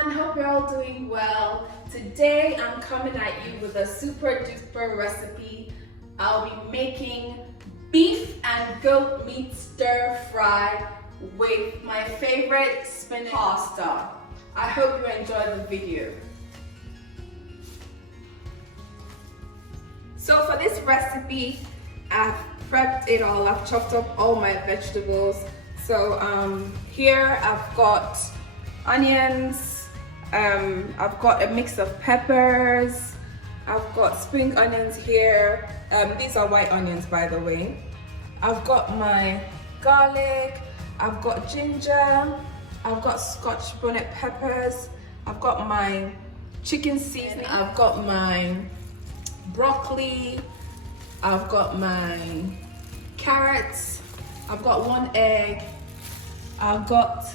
everyone, hope you're all doing well. Today I'm coming at you with a super duper recipe. I'll be making beef and goat meat stir fry with my favorite spinach pasta. I hope you enjoy the video. So for this recipe, I've prepped it all. I've chopped up all my vegetables. So here I've got onions, I've got a mix of peppers, I've got spring onions here. These are white onions, by the way. I've got my garlic, I've got ginger, I've got Scotch bonnet peppers, I've got my chicken seasoning, I've got my broccoli, I've got my carrots, I've got 1 egg, I've got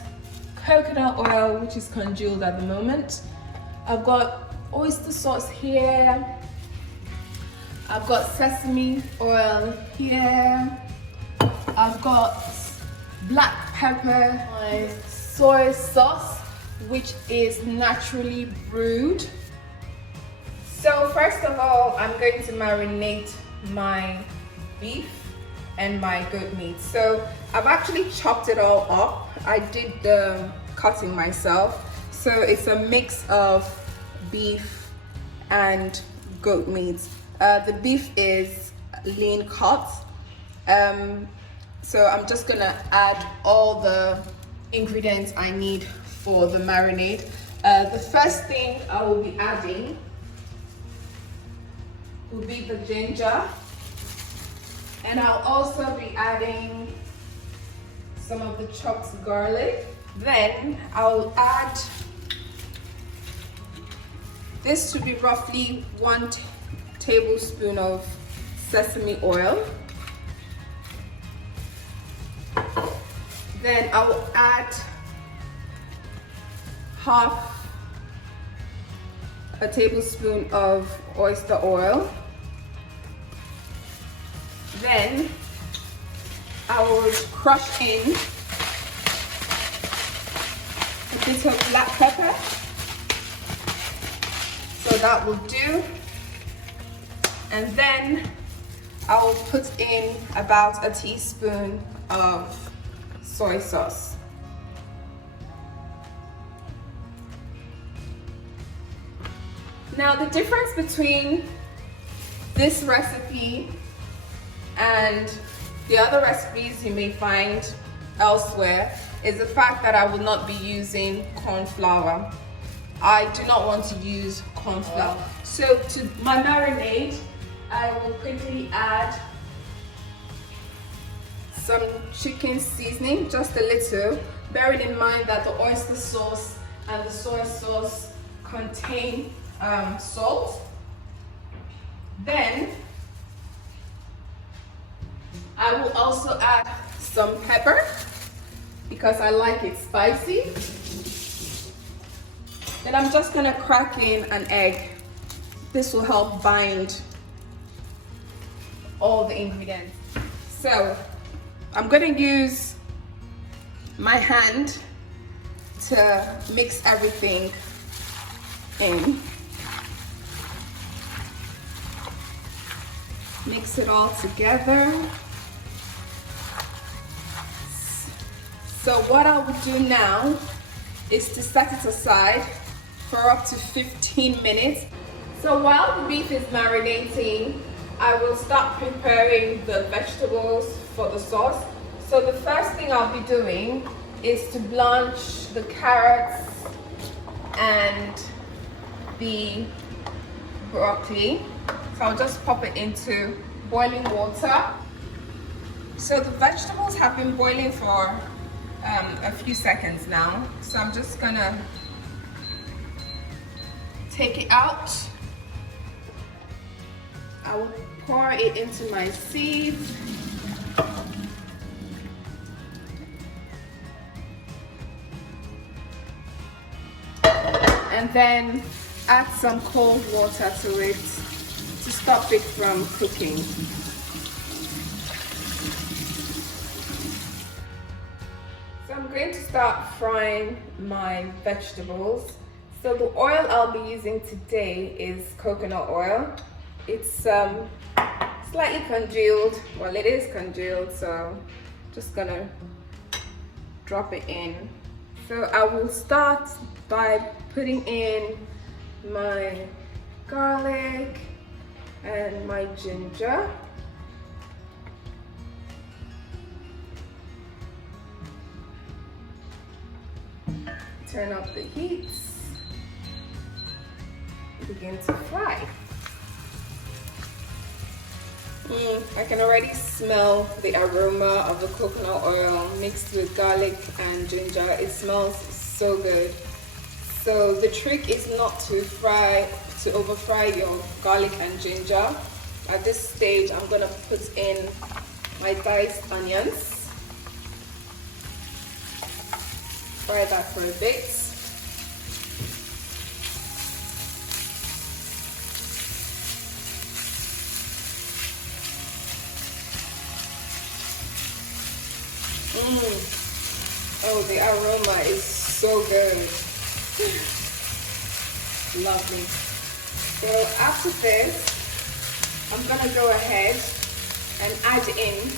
coconut oil, which is congealed at the moment. I've got oyster sauce here. I've got sesame oil here. I've got black pepper, my soy sauce, which is naturally brewed. So first of all, I'm going to marinate my beef and my goat meat. So I've actually chopped it all up. I did the cutting myself. So it's a mix of beef and goat meat. The beef is lean cut. So I'm just gonna add all the ingredients I need for the marinade. The first thing I will be adding will be the ginger. And I'll also be adding some of the chopped garlic. Then I'll add, this should be roughly 1 tablespoon of sesame oil. Then I'll add half a tablespoon of oyster oil. Then I will crush in a bit of black pepper. So that will do. And then I will put in about a teaspoon of soy sauce. Now the difference between this recipe and the other recipes you may find elsewhere is the fact that I will not be using cornflour. I do not want to use cornflour. So to my marinade, I will quickly add some chicken seasoning, just a little, bearing in mind that the oyster sauce and the soy sauce contain salt. Then I will also add some pepper because I like it spicy. Then I'm just gonna crack in an egg. This will help bind all the ingredients. So I'm gonna use my hand to mix everything in. Mix it all together. So what I will do now is to set it aside for up to 15 minutes. So while the beef is marinating, I will start preparing the vegetables for the sauce. So the first thing I'll be doing is to blanch the carrots and the broccoli. So I'll just pop it into boiling water. So the vegetables have been boiling for a few seconds now. So I'm just gonna take it out. I will pour it into my sieve. And then add some cold water to it to stop it from cooking. So I'm going to start frying my vegetables. So the oil I'll be using today is coconut oil. It's slightly congealed. Well, it is congealed, so just gonna drop it in. So I will start by putting in my garlic and my ginger. Turn up the heat. Begin to fry. I can already smell the aroma of the coconut oil mixed with garlic and ginger. It smells so good. So the trick is not to over fry your garlic and ginger. At this stage, I'm gonna put in my diced onions. Fry that for a bit. Oh, the aroma is so good. Lovely. So after this, I'm gonna go ahead and add in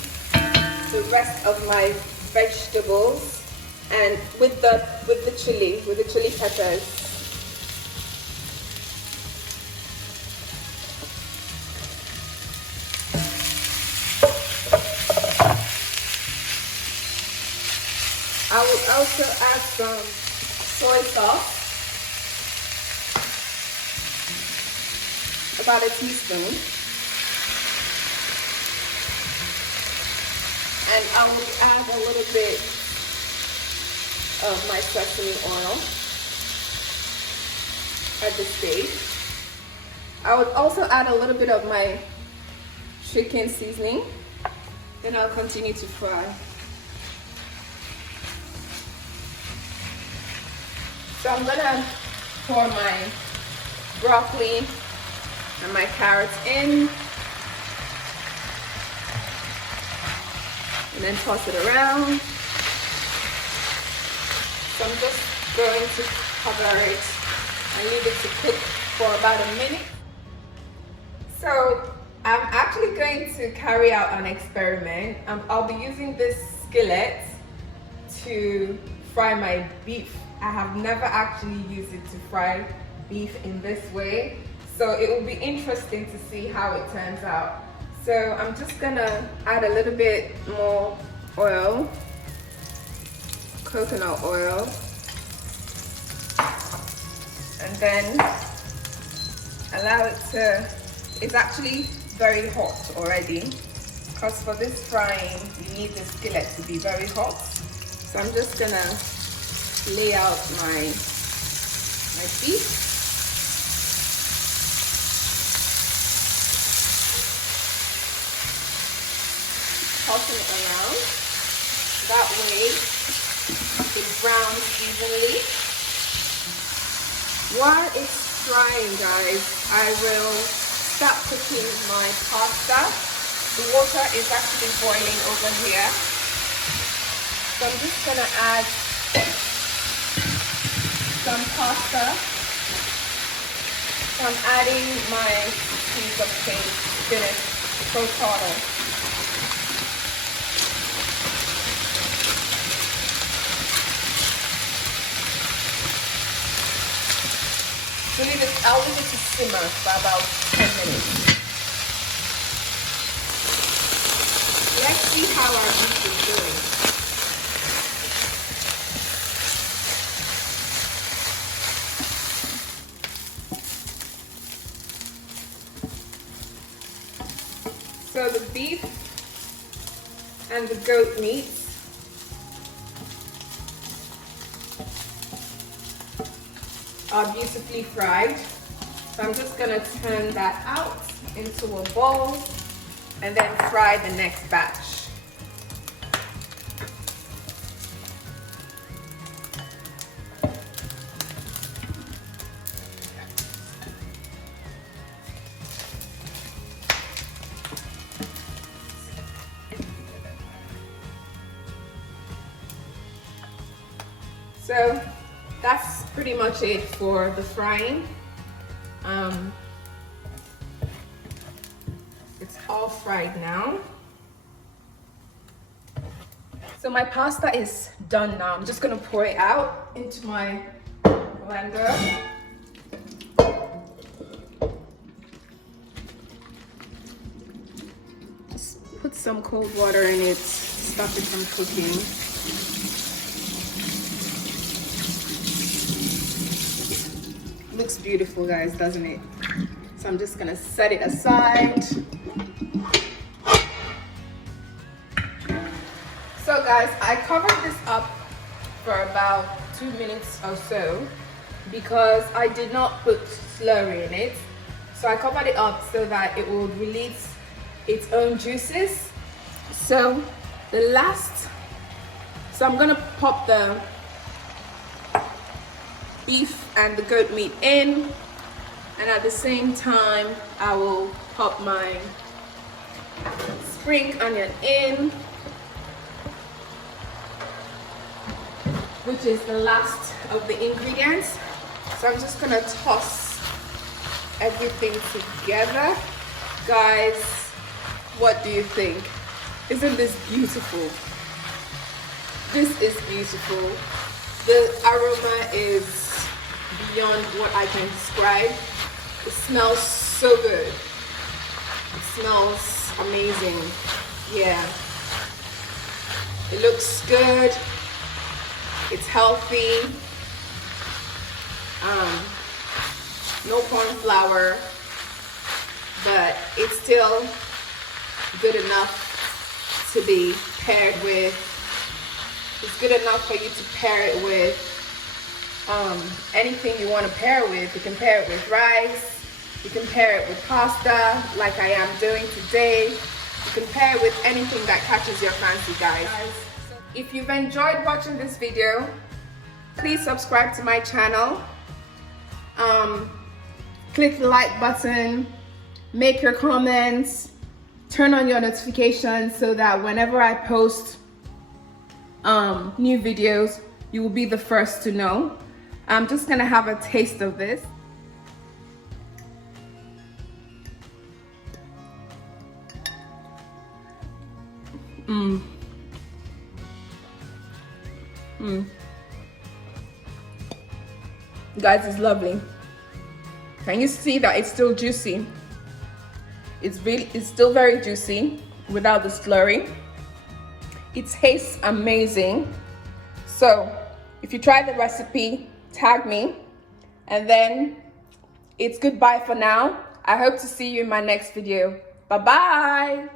the rest of my vegetables and with the chili peppers. I will also add some soy sauce, about a teaspoon, and I will add a little bit of my sesame oil at this stage. I would also add a little bit of my chicken seasoning, then I'll continue to fry. So I'm gonna pour my broccoli and my carrots in, and then toss it around. So I'm just going to cover it and leave it to cook for about a minute. So I'm actually going to carry out an experiment. I'll be using this skillet to fry my beef. I have never actually used it to fry beef in this way, so it will be interesting to see how it turns out. So I'm just gonna add a little bit more oil, coconut oil, and then allow it to, it's actually very hot already, because for this frying you need the skillet to be very hot. So I'm just gonna lay out my beef. Tossing it around. That way it browns evenly. While it's frying, guys, I will start cooking my pasta. The water is actually boiling over here. So I'm just gonna add some pasta. So I'm adding my piece of spinach potato. I'll leave it to simmer for about 10 minutes. Let's see how our beef is doing. So the beef and the goat meat are beautifully fried. So I'm just gonna turn that out into a bowl and then fry the next batch. So that's pretty much it for the frying. It's all fried now. So my pasta is done now. I'm just gonna pour it out into my blender. Just put some cold water in it to stop it from cooking. Looks beautiful, guys, doesn't it? So I'm just gonna set it aside. So guys, I covered this up for about 2 minutes or so because I did not put slurry in it. So I covered it up so that it would release its own juices. So I'm gonna pop the beef and the goat meat in, and at the same time I will pop my spring onion in, which is the last of the ingredients. So I'm just gonna toss everything together. Guys, what do you think? Isn't this beautiful? This is beautiful. The aroma is beyond what I can describe. It smells so good. It smells amazing. Yeah. It looks good. It's healthy. No corn flour, but it's still good enough to be paired with. It's good enough for you to pair it with anything you want to pair it with. You can pair it with rice. You can pair it with pasta, like I am doing today. You can pair it with anything that catches your fancy, guys. If you've enjoyed watching this video, please subscribe to my channel. Click the like button, make your comments, turn on your notifications so that whenever I post new videos, you will be the first to know. I'm just gonna have a taste of this. Guys, it's lovely. Can you see that it's still juicy? It's still very juicy without the slurry. It tastes amazing. So if you try the recipe, tag me, and then it's goodbye for now. I hope to see you in my next video. Bye bye.